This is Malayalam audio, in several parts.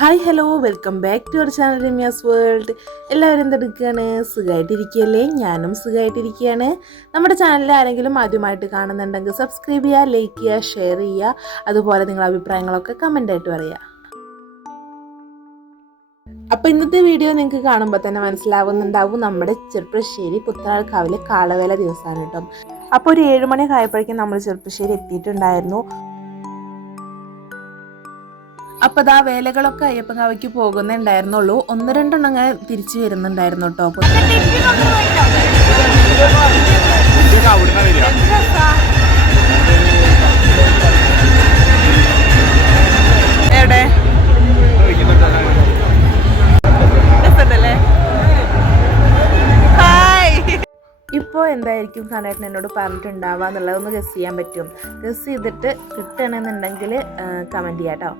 Hi hello welcome back to our channel Ramya's world. എല്ലാവരും എന്തെടുക്കുകയാണ്? സുഖമായിട്ടിരിക്കുകയല്ലേ? ഞാനും സുഖമായിട്ടിരിക്കുകയാണ്. നമ്മുടെ ചാനൽ ആരെങ്കിലും ആദ്യമായിട്ട് കാണുന്നുണ്ടെങ്കിൽ സബ്സ്ക്രൈബ് ചെയ്യുക, ലൈക്ക് ചെയ്യുക, ഷെയർ ചെയ്യുക. അതുപോലെ നിങ്ങളുടെ അഭിപ്രായങ്ങളൊക്കെ കമൻ്റായിട്ട് പറയുക. അപ്പോൾ ഇന്നത്തെ വീഡിയോ നിങ്ങൾക്ക് കാണുമ്പോൾ തന്നെ മനസ്സിലാവുന്നുണ്ടാവും, നമ്മുടെ ചെറുപ്പശ്ശേരി പുത്തനാൾക്കാവിലെ കാളവേല ദിവസമാണ് കേട്ടോ. അപ്പോൾ ഒരു 7 മണിയൊക്കെ ആയപ്പോഴേക്കും നമ്മൾ ചെറുപ്പശ്ശേരി എത്തിയിട്ടുണ്ടായിരുന്നു. അപ്പോൾ ആ വേലകളൊക്കെ അയ്യപ്പൻകാവിക്ക് പോകുന്നുണ്ടായിരുന്നുള്ളൂ. 1-2 എണ്ണം അങ്ങനെ തിരിച്ചു വരുന്നുണ്ടായിരുന്നു കേട്ടോ. എവിടെ ഇപ്പോൾ എന്തായിരിക്കും കണ്ണേട്ടൻ എന്നോട് പറഞ്ഞിട്ടുണ്ടാവുക എന്നുള്ളതൊന്ന് ഗസ് ചെയ്യാൻ പറ്റും. ഗസ് ചെയ്തിട്ട് കിട്ടണമെന്നുണ്ടെങ്കിൽ കമൻറ്റ് ചെയ്യാം കേട്ടോ.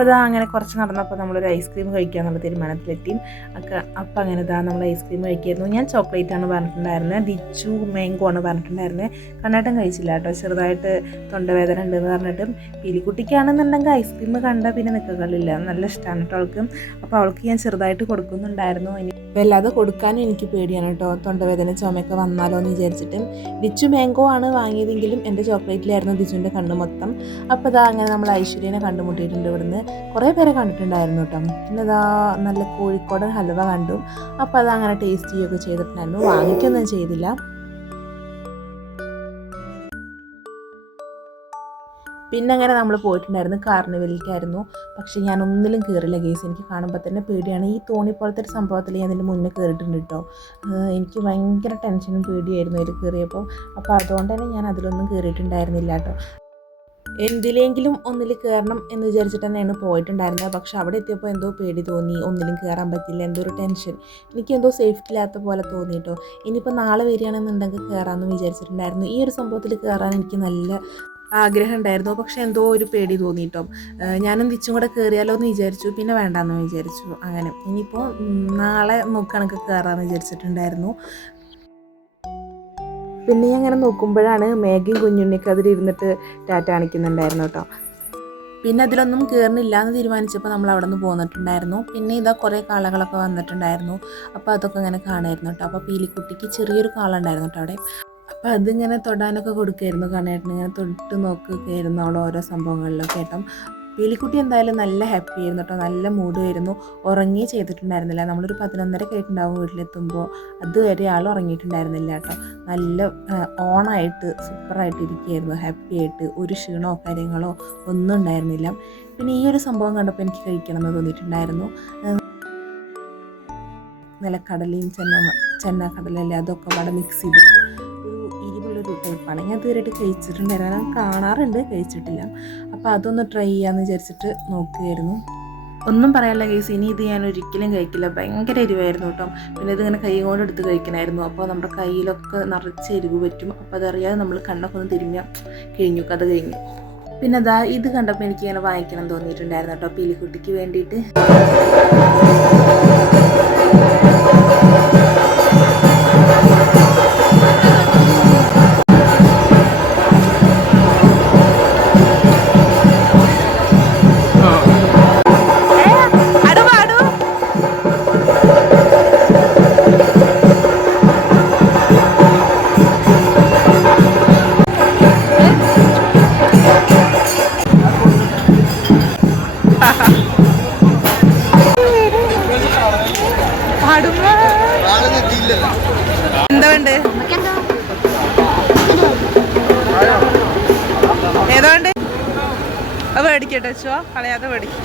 അപ്പോൾ അങ്ങനെ കുറച്ച് നടന്നപ്പോൾ നമ്മളൊരു ഐസ്ക്രീം കഴിക്കാമെന്നുള്ള തീരുമാനത്തിലെത്തി. അപ്പം അങ്ങനെ നമ്മൾ ഐസ്ക്രീം കഴിക്കായിരുന്നു. ഞാൻ ചോക്ലേറ്റാണ് പറഞ്ഞിട്ടുണ്ടായിരുന്നത്, ദിച്ചു മാംഗോ ആണ് പറഞ്ഞിട്ടുണ്ടായിരുന്നത്. കണ്ണേട്ടൻ കഴിച്ചില്ല കേട്ടോ, ചെറുതായിട്ട് തൊണ്ടവേദന ഉണ്ടെന്ന് പറഞ്ഞിട്ട്. പീലിക്കുട്ടിക്കാണെന്നുണ്ടെങ്കിൽ ഐസ്ക്രീം കണ്ടാൽ പിന്നെ നിൽക്കുകകളില്ല, നല്ല ഇഷ്ടമാണ് കേട്ടോ അവൾക്ക്. അപ്പോൾ അവൾക്ക് ഞാൻ ചെറുതായിട്ട് കൊടുക്കുന്നുണ്ടായിരുന്നു. ഇനി വല്ലാതെ കൊടുക്കാനും എനിക്ക് പേടിയാണ് കേട്ടോ, തൊണ്ടവേദന ചുമയൊക്കെ വന്നാലോ എന്ന് വിചാരിച്ചിട്ട്. ദിച്ചു മാംഗോ ആണ് വാങ്ങിയതെങ്കിലും എൻ്റെ ചോക്ലേറ്റിലായിരുന്നു ദിച്ചുവിൻ്റെ കണ്ണ് മൊത്തം. അപ്പോൾ അങ്ങനെ നമ്മൾ ഐശ്വര്യനെ കണ്ടുമുട്ടിയിട്ടുണ്ട്. ഇവിടുന്ന് കുറേ പേരെ കണ്ടിട്ടുണ്ടായിരുന്നു കേട്ടോ. പിന്നെ നല്ല കോഴിക്കോടൻ ഹൽവ കണ്ടു. അപ്പോൾ അങ്ങനെ ടേസ്റ്റ് ചെയ്യുകയൊക്കെ ചെയ്തിട്ടുണ്ടായിരുന്നു, വാങ്ങിക്കൊന്നും ചെയ്തില്ല. പിന്നെ അങ്ങനെ നമ്മൾ പോയിട്ടുണ്ടായിരുന്നു കാർണിവലിലേക്കായിരുന്നു. പക്ഷേ ഞാൻ ഒന്നിലും കയറില്ല ഗേസ്, എനിക്ക് കാണുമ്പോൾ തന്നെ പേടിയാണ്. ഈ തോണി പോലത്തെ ഒരു സംഭവത്തിൽ ഞാൻ അതിൻ്റെ മുന്നേ കയറിയിട്ടുണ്ട് കേട്ടോ. എനിക്ക് ഭയങ്കര ടെൻഷനും പേടിയായിരുന്നു അതിൽ കയറിയപ്പോൾ. അപ്പോൾ അതുകൊണ്ട് തന്നെ ഞാൻ അതിലൊന്നും കയറിയിട്ടുണ്ടായിരുന്നില്ല കേട്ടോ. എന്തിലെങ്കിലും ഒന്നിൽ കയറണം എന്ന് വിചാരിച്ചിട്ട് തന്നെയാണ് പോയിട്ടുണ്ടായിരുന്നത്. പക്ഷെ അവിടെ എത്തിയപ്പോൾ എന്തോ പേടി തോന്നി, ഒന്നിലും കയറാൻ പറ്റില്ല, എന്തോ ഒരു ടെൻഷൻ, എനിക്കെന്തോ സേഫ്റ്റി ഇല്ലാത്ത പോലെ തോന്നി കേട്ടോ. ഇനിയിപ്പോൾ നാളെ വരികയാണെന്നുണ്ടെങ്കിൽ കയറാമെന്ന് വിചാരിച്ചിട്ടുണ്ടായിരുന്നു. ഈ ഒരു സംഭവത്തിൽ കയറാൻ എനിക്ക് നല്ല ആഗ്രഹം ഉണ്ടായിരുന്നു. പക്ഷെ എന്തോ ഒരു പേടി തോന്നിയിട്ടോ. ഞാനും തിരിച്ചും കൂടെ കയറിയാലോ എന്ന് വിചാരിച്ചു, പിന്നെ വേണ്ടാന്ന് വിചാരിച്ചു. അങ്ങനെ ഇനിയിപ്പോൾ നാളെ നോക്കുകയാണെങ്കിൽ കയറാമെന്ന് വിചാരിച്ചിട്ടുണ്ടായിരുന്നു. പിന്നെ അങ്ങനെ നോക്കുമ്പോഴാണ് മേഘയും കുഞ്ഞുണ്ണിയൊക്കെ അതിലിരുന്നിട്ട് ടാറ്റ കാണിക്കുന്നുണ്ടായിരുന്നു കേട്ടോ. പിന്നെ അതിലൊന്നും കയറുന്നില്ല എന്ന് തീരുമാനിച്ചപ്പോൾ നമ്മൾ അവിടെ നിന്ന് പോന്നിട്ടുണ്ടായിരുന്നു. പിന്നെ കുറേ കാളകളൊക്കെ വന്നിട്ടുണ്ടായിരുന്നു. അപ്പോൾ അതൊക്കെ ഇങ്ങനെ കാണുമായിരുന്നു കേട്ടോ. അപ്പോൾ പീലിക്കുട്ടിക്ക് ചെറിയൊരു കാളുണ്ടായിരുന്നു കേട്ടോ അവിടെ. അപ്പോൾ അതിങ്ങനെ തൊടാനൊക്കെ കൊടുക്കുമായിരുന്നു, കണ്ണേട്ടന് ഇങ്ങനെ തൊട്ട് നോക്കുകയായിരുന്നു അവൾ ഓരോ സംഭവങ്ങളിലൊക്കെ കേട്ടോ. പീലിക്കുട്ടി എന്തായാലും നല്ല ഹാപ്പി ആയിരുന്നു കേട്ടോ, നല്ല മൂഡ് ആയിരുന്നു. ഉറങ്ങി ചെയ്തിട്ടുണ്ടായിരുന്നില്ല. നമ്മളൊരു 11:30 ആയിട്ടുണ്ടാവും വീട്ടിലെത്തുമ്പോൾ. അതുവരെ ആൾ ഉറങ്ങിയിട്ടുണ്ടായിരുന്നില്ല കേട്ടോ. നല്ല ഓണായിട്ട് സൂപ്പറായിട്ട് ഇരിക്കുകയായിരുന്നു, ഹാപ്പി ആയിട്ട്. ഒരു ക്ഷീണമോ കാര്യങ്ങളോ ഒന്നും ഉണ്ടായിരുന്നില്ല. പിന്നെ ഈ ഒരു സംഭവം കണ്ടപ്പോൾ എനിക്ക് കഴിക്കണം എന്ന് തോന്നിയിട്ടുണ്ടായിരുന്നു. നിലക്കടലയും ചെന്നക്കടലല്ലേ അതൊക്കെ അവിടെ മിക്സ് ചെയ്തിട്ട് ഒരു ടൈപ്പാണ്. ഞാൻ ഇതുവരെയായിട്ട് കഴിച്ചിട്ടുണ്ടായിരുന്നു, ഞാൻ കാണാറുണ്ട്, കഴിച്ചിട്ടില്ല. അപ്പോൾ അതൊന്ന് ട്രൈ ചെയ്യാമെന്ന് വിചാരിച്ചിട്ട് നോക്കുകയായിരുന്നു. ഒന്നും പറയാനുള്ള കേസ്, ഇനി ഇത് ഞാൻ ഒരിക്കലും കഴിക്കില്ല, ഭയങ്കര എരിവായിരുന്നു കേട്ടോ. പിന്നെ ഇതിങ്ങനെ കൈ കൊണ്ട് എടുത്ത് കഴിക്കണമായിരുന്നു. അപ്പോൾ നമ്മുടെ കയ്യിലൊക്കെ നിറച്ച് എരിവ് പറ്റും. അപ്പോൾ അതറിയാതെ നമ്മൾ കണ്ണൊക്കെ ഒന്ന് തിരിഞ്ഞാൽ കഥ കഴിഞ്ഞു. പിന്നെ ഇത് കണ്ടപ്പോൾ എനിക്ക് ഇങ്ങനെ വാങ്ങിക്കണം തോന്നിയിട്ടുണ്ടായിരുന്നു കേട്ടോ, പീലിക്കുട്ടിക്ക് വേണ്ടിയിട്ട്. എന്താ വേണ്ടേ? ഏതാ വേണ്ടേ? അത് മേടിക്കട്ടെ ചോ, കളയാതെ മേടിക്കും.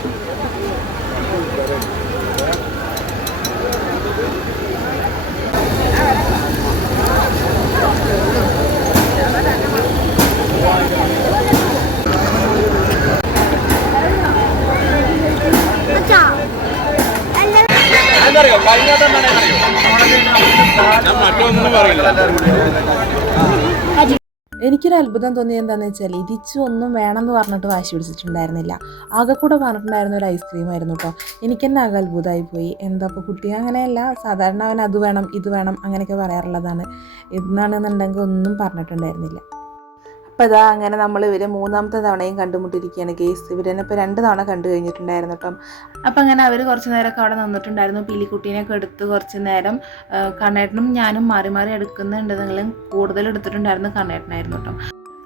എനിക്കൊരു അത്ഭുതം തോന്നിയത് എന്താണെന്ന് വെച്ചാൽ ഇതിച്ചു ഒന്നും വേണമെന്ന് പറഞ്ഞിട്ട് വാശി പിടിച്ചിട്ടുണ്ടായിരുന്നില്ല. ആകെ കൂടെ പറഞ്ഞിട്ടുണ്ടായിരുന്ന ഒരു ഐസ്ക്രീം ആയിരുന്നു കേട്ടോ. എനിക്ക് തന്നെ ആകെ അത്ഭുതമായി പോയി. എന്താ ഇപ്പോൾ കുട്ടി അങ്ങനെയല്ല, സാധാരണ അവൻ അത് വേണം ഇത് വേണം അങ്ങനെയൊക്കെ പറയാറുള്ളതാണ്. എന്നാണെന്നുണ്ടെങ്കിൽ ഒന്നും പറഞ്ഞിട്ടുണ്ടായിരുന്നില്ല. അപ്പോൾ ഇതാ അങ്ങനെ നമ്മൾ ഇവരെ മൂന്നാമത്തെ തവണയും കണ്ടുമുട്ടിയിരിക്കുകയാണ് കേസ്. ഇവരെന്നെ ഇപ്പോൾ 2 തവണ കണ്ടു കഴിഞ്ഞിട്ടുണ്ടായിരുന്നു കേട്ടോ. അപ്പോൾ അങ്ങനെ അവർ കുറച്ച് നേരമൊക്കെ അവിടെ നിന്നിട്ടുണ്ടായിരുന്നു. പീലിക്കുട്ടീനെയൊക്കെ എടുത്ത് കുറച്ച് നേരം കണ്ണേട്ടനും ഞാനും മാറി മാറി എടുക്കുന്നുണ്ട്. നിങ്ങളും കൂടുതൽ എടുത്തിട്ടുണ്ടായിരുന്നു കണ്ണേട്ടനായിരുന്നു കേട്ടോ.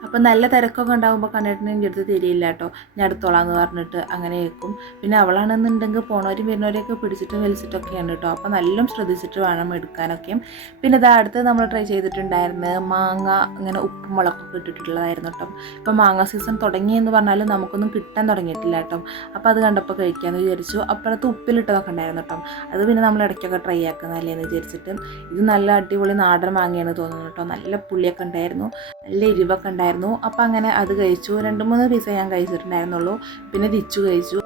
അപ്പോൾ നല്ല തിരക്കൊക്കെ ഉണ്ടാകുമ്പോൾ കണ്ണേട്ടന് എൻ്റെ അടുത്ത് തിരിയില്ല കേട്ടോ. ഞാൻ എടുത്തോളാന്ന് പറഞ്ഞിട്ട് അങ്ങനെ കേൾക്കും. പിന്നെ അവളാണെന്നുണ്ടെങ്കിൽ പോണവരും വരുന്നവരെയൊക്കെ പിടിച്ചിട്ടും വലിച്ചിട്ടൊക്കെയാണ് കേട്ടോ. അപ്പോൾ നല്ലോണം ശ്രദ്ധിച്ചിട്ട് വേണം എടുക്കാനൊക്കെ. പിന്നെ ഇതാ അടുത്ത് നമ്മൾ ട്രൈ ചെയ്തിട്ടുണ്ടായിരുന്നു മാങ്ങ ഇങ്ങനെ ഉപ്പും മുളകൊക്കെ ഇട്ടിട്ടുള്ളതായിരുന്നു കേട്ടോ. ഇപ്പോൾ മാങ്ങ സീസൺ തുടങ്ങിയെന്ന് പറഞ്ഞാലും നമുക്കൊന്നും കിട്ടാൻ തുടങ്ങിയിട്ടില്ല കേട്ടോ. അപ്പോൾ അത് കണ്ടപ്പോൾ കഴിക്കാമെന്ന് വിചാരിച്ചു. അപ്പുറത്ത് ഉപ്പിലിട്ടതൊക്കെ ഉണ്ടായിരുന്നു കേട്ടോ. അത് പിന്നെ നമ്മൾ ഇടയ്ക്കൊക്കെ ട്രൈ ആക്കുന്നതല്ലേ എന്ന് വിചാരിച്ചിട്ട്. ഇത് നല്ല അടിപൊളി നാടൻ മാങ്ങയാണ് തോന്നുന്നു കേട്ടോ. നല്ല പുളിയൊക്കെ ഉണ്ടായിരുന്നു, നല്ല എരിവൊക്കെ ഉണ്ടായിരുന്നു. അപ്പം അങ്ങനെ അത് കഴിച്ചു. 2-3 പീസേ ഞാൻ കഴിച്ചിട്ടുണ്ടായിരുന്നുള്ളൂ. പിന്നെ തിരിച്ചു കഴിച്ചു.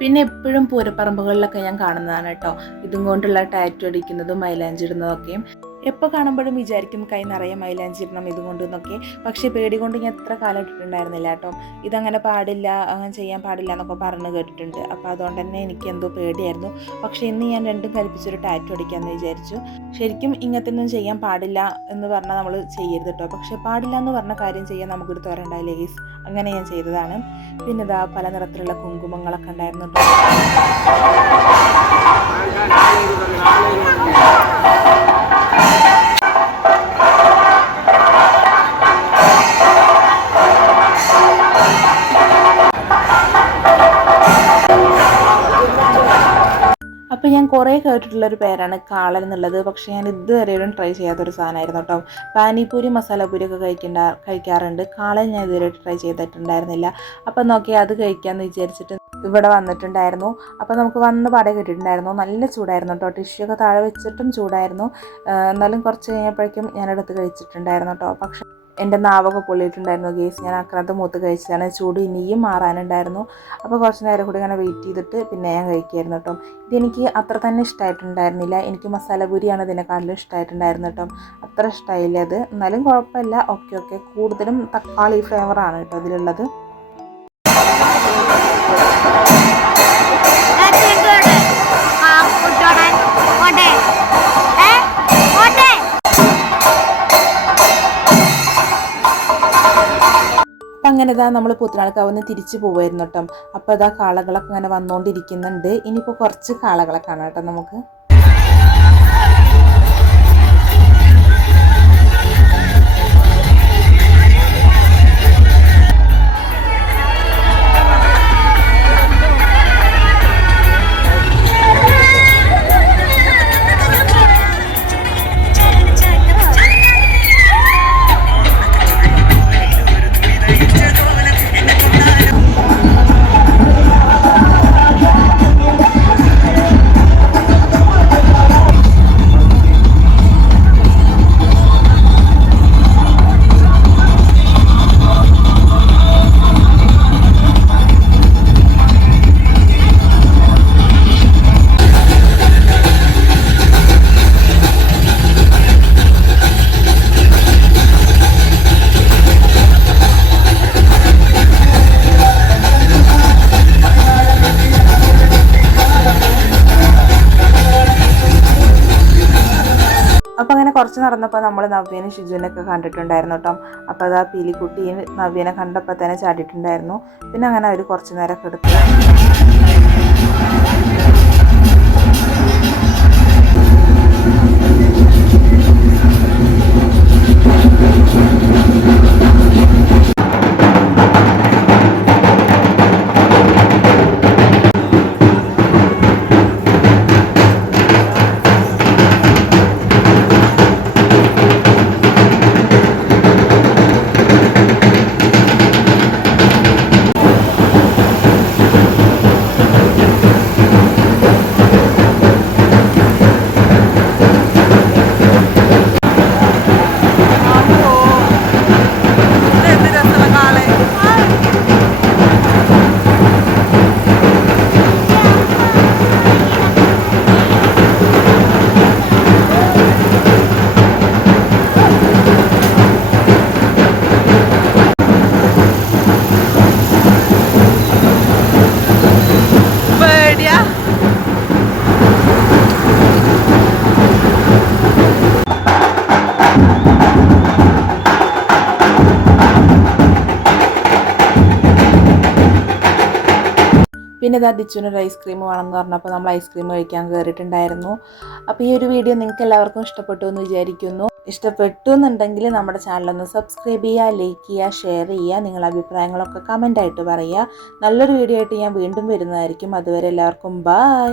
പിന്നെ എപ്പോഴും പൂരപ്പറമ്പുകളിലൊക്കെ ഞാൻ കാണുന്നതാണ് കേട്ടോ ഇതും കൊണ്ടുള്ള ടാറ്റു അടിക്കുന്നതും മൈലാഞ്ചി ഇടുന്നതൊക്കെയും. എപ്പോൾ കാണുമ്പോഴും വിചാരിക്കും കൈ നിറയെ മൈലാഞ്ചി ഇടണം ഇതുകൊണ്ട് എന്നൊക്കെ. പക്ഷേ പേടി കൊണ്ട് ഞാൻ എത്ര കാലം ഇട്ടിട്ടുണ്ടായിരുന്നില്ല കേട്ടോ. ഇതങ്ങനെ പാടില്ല, അങ്ങനെ ചെയ്യാൻ പാടില്ല എന്നൊക്കെ പറഞ്ഞ് കേട്ടിട്ടുണ്ട്. അപ്പോൾ അതുകൊണ്ട് തന്നെ എനിക്ക് എന്തോ പേടിയായിരുന്നു. പക്ഷേ ഇന്ന് ഞാൻ രണ്ടും കൽപ്പിച്ചൊരു ടാറ്റു അടിക്കാമെന്ന് വിചാരിച്ചു. ശരിക്കും ഇങ്ങനത്തെ ഒന്നും ചെയ്യാൻ പാടില്ല എന്ന് പറഞ്ഞാൽ നമ്മൾ ചെയ്യരുത് കേട്ടോ. പക്ഷേ പാടില്ല എന്ന് പറഞ്ഞ കാര്യം ചെയ്യാൻ നമുക്കൊരു തോരണ്ടായില്ലേ ഗീസ്, അങ്ങനെ ഞാൻ ചെയ്തതാണ്. പിന്നെ ഇതാ പല നിറത്തിലുള്ള കുങ്കുമങ്ങളൊക്കെ ഉണ്ടായിരുന്നു കേട്ടോ. അപ്പോൾ ഞാൻ കുറേ കേട്ടിട്ടുള്ളൊരു പേരാണ് കാളൻ എന്നുള്ളത്. പക്ഷേ ഞാൻ ഇതുവരെയും ട്രൈ ചെയ്യാത്തൊരു സാധനമായിരുന്നു കേട്ടോ. പാനിപ്പൂരി മസാലപ്പൂരിയൊക്കെ കഴിക്കാറുണ്ട്. കാളൻ ഞാൻ ഇതുവരെ ട്രൈ ചെയ്തിട്ടുണ്ടായിരുന്നില്ല. അപ്പം നോക്കി അത് കഴിക്കാമെന്ന് വിചാരിച്ചിട്ട് ഇവിടെ വന്നിട്ടുണ്ടായിരുന്നു. അപ്പോൾ നമുക്ക് വന്ന പാടെ കിട്ടിയിട്ടുണ്ടായിരുന്നു. നല്ല ചൂടായിരുന്നു കേട്ടോ. ടിഷ്യൂ ഒക്കെ താഴെ വെച്ചിട്ടും ചൂടായിരുന്നു. എന്നാലും കുറച്ച് കഴിഞ്ഞപ്പോഴേക്കും ഞാനെടുത്ത് കഴിച്ചിട്ടുണ്ടായിരുന്നു കേട്ടോ. പക്ഷേ എൻ്റെ നാവൊക്കെ പൊള്ളിയിട്ടുണ്ടായിരുന്നു ഗേസ്. ഞാൻ അക്രാന്ത് മൂത്ത് കഴിച്ചതാണ്. ചൂട് ഇനിയും മാറാനുണ്ടായിരുന്നു. അപ്പോൾ കുറച്ച് നേരം കൂടി ഇങ്ങനെ വെയിറ്റ് ചെയ്തിട്ട് പിന്നെ ഞാൻ കഴിക്കുമായിരുന്നു കേട്ടോ. ഇതെനിക്ക് അത്ര തന്നെ ഇഷ്ടമായിട്ടുണ്ടായിരുന്നില്ല. എനിക്ക് മസാലപൂരിയാണ് ഇതിനെക്കാട്ടിലും ഇഷ്ടമായിട്ടുണ്ടായിരുന്നു കേട്ടോ. അത്ര ഇഷ്ടമായില്ല അത്. എന്നാലും കുഴപ്പമില്ല, ഓക്കെ. കൂടുതലും തക്കാളി ഫ്ലേവറാണ് കേട്ടോ ഇതിലുള്ളത്. അങ്ങനെ ഇതാ നമ്മൾ പുത്തനാൾക്കാവുന്ന തിരിച്ചു പോകുമായിരുന്നു കേട്ടോ. അപ്പോൾ ഇതാ കാളകളൊക്കെ അങ്ങനെ വന്നുകൊണ്ടിരിക്കുന്നുണ്ട്. ഇനിയിപ്പോൾ കുറച്ച് കാളകളെ കാണാം കേട്ടോ നമുക്ക്. അപ്പോൾ അങ്ങനെ കുറച്ച് നടന്നപ്പോൾ നമ്മൾ നവ്യനെ ഷിജുവിനൊക്കെ കണ്ടിട്ടുണ്ടായിരുന്നു കേട്ടോ. അപ്പോൾ അത് ആ പീലിക്കുട്ടിയും നവ്യനെ കണ്ടപ്പോൾ തന്നെ ചാടിയിട്ടുണ്ടായിരുന്നു. പിന്നെ അങ്ങനെ അവർ കുറച്ച് നേരമൊക്കെ എടുത്തു. പിന്നെ ഇത് ദിച്ചുവിനൊരു ഐസ്ക്രീം വേണമെന്ന് പറഞ്ഞപ്പോൾ നമ്മൾ ഐസ്ക്രീം കഴിക്കാൻ കയറിയിട്ടുണ്ടായിരുന്നു. അപ്പോൾ ഈ ഒരു വീഡിയോ നിങ്ങൾക്ക് എല്ലാവർക്കും ഇഷ്ടപ്പെട്ടു എന്ന് വിചാരിക്കുന്നു. ഇഷ്ടപ്പെട്ടു എന്നുണ്ടെങ്കിൽ നമ്മുടെ ചാനലൊന്ന് സബ്സ്ക്രൈബ് ചെയ്യുക, ലൈക്ക് ചെയ്യുക, ഷെയർ ചെയ്യുക, നിങ്ങളുടെ അഭിപ്രായങ്ങളൊക്കെ കമൻ്റായിട്ട് പറയുക. നല്ലൊരു വീഡിയോ ആയിട്ട് ഞാൻ വീണ്ടും വരുന്നതായിരിക്കും. അതുവരെ എല്ലാവർക്കും ബൈ.